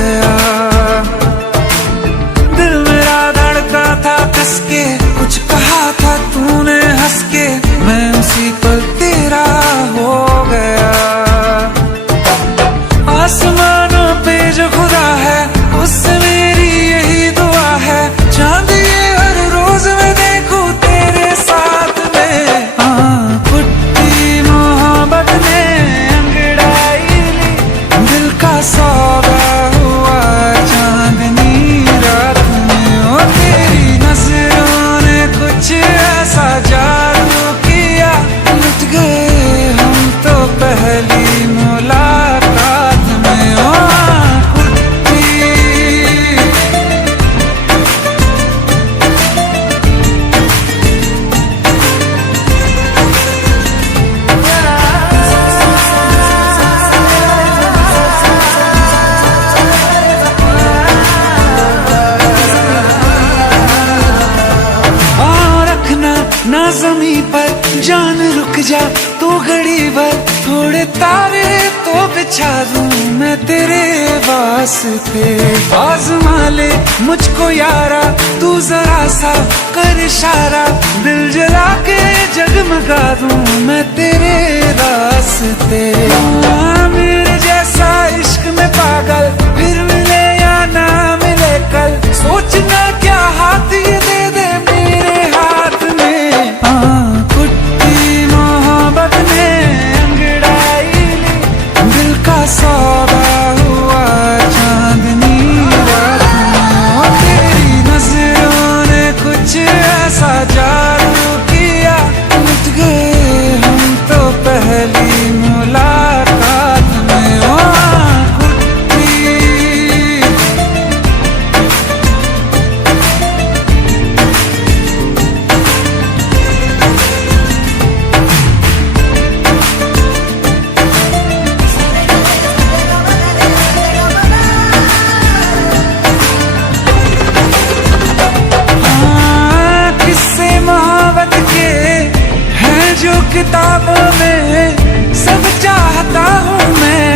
गया। दिल मेरा धड़का था कस के, कुछ कहा था तूने हंस के, मैं उसी पल तेरा हो गया। आसमानों पे जो खुदा है उससे मेरी यही दुआ है, चांद ये हर रोज मैं देखूं तेरे साथ में। पुट्टी मोहब्बत ने अंगड़ाई ली, दिल का सौदा हुआ चांदनी रात में। ओ तेरी नजरों ने कुछ ऐसा जादू किया, लुट गए हम तो पहली मुलाकात में। ओ पुट्टी रखना ना ज़मीं पर जान रुक जा तू घड़ी भर, थोड़े तारे तो बिछा दूं मैं तेरे वास्ते। आज़मा ले मुझको यारा तू जरा सा कर इशारा, दिल जला के जगमगा दूं मैं तेरे रास्ते। मेरे जैसा इश्क में पागल फिर मिले या ना मिले कल, सोचना क्या हाथ ये दे दे मेरे हाथ में। पुट्टी मोहब्बत ने अंगड़ाई ली, दिल का सौदा हुआ चांदनी रात में। ओ तेरी नजरों ने कुछ ऐसा जादू किया, लुट गए हम तो पहली मुलाकात में। ओ पुट्टी किस्से मोहब्बत के हैं जो किताबों में, सब चाहता हूँ मैं